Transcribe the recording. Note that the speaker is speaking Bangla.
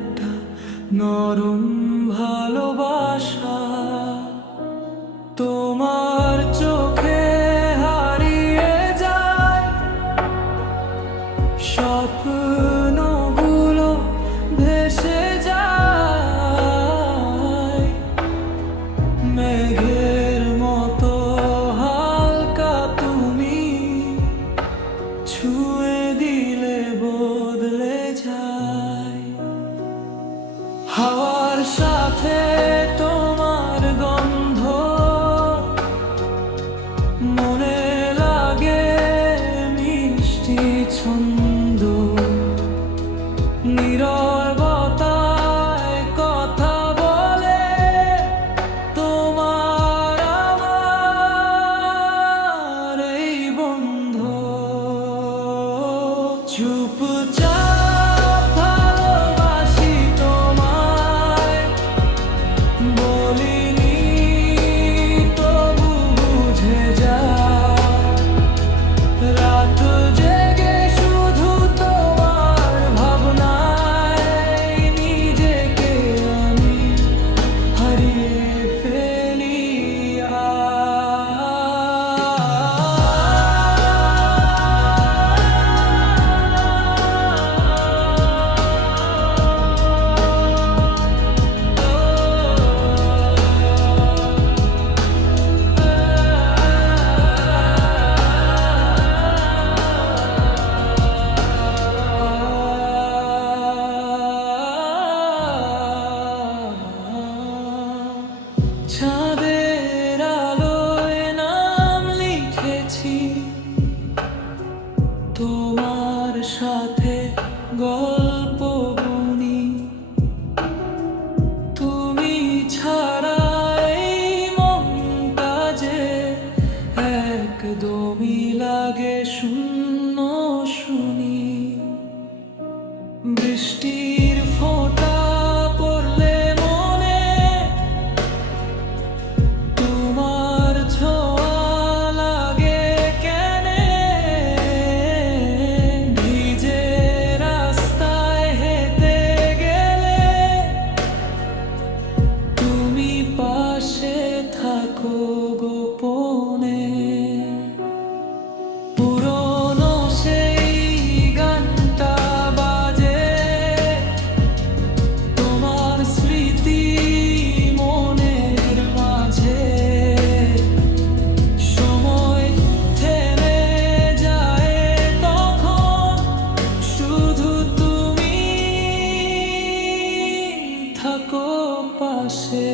একটা নরম ভালোবাসা। তোমার চোখে হারিয়ে যায় স্বপ্নগুলো, ভেসে যায় মেঘের মতো হালকা। তুমি ছুঁয়ে দিলে বদলে যায়। হাওয়ার সাথে তোমার গন্ধ মনে লাগে মিষ্টি ছন্দ। নীরবতায় কথা বলে তোমার আমার এই বন্ধ। চুপচাপ ভালোবাসি তোমায়, বলিনি তবু বুঝে যায়। রাত জেগে শুধু তোমার ভাবনায় নিজেকে আমি হারিয়ে ফেলি। চাঁদের আলোয় নাম লিখেছি, তোমার সাথে গল্প বুনি। তুমি ছাড়া এই মনটা যে একদমই লাগে শূন্য শুনি। বৃষ্টির ফোঁটা পড়লে মনে তোমার ছোঁয়া লাগে কেনে। ভিজে রাস্তায় হেঁটে গেলে তুমি পাশে থাকো গোপনে। পুরনো সেই গানটা বাজে, তোমার স্মৃতি মনের মাঝে। সময় থেমে যায় তখন, শুধু তুমি থাকো পাশে।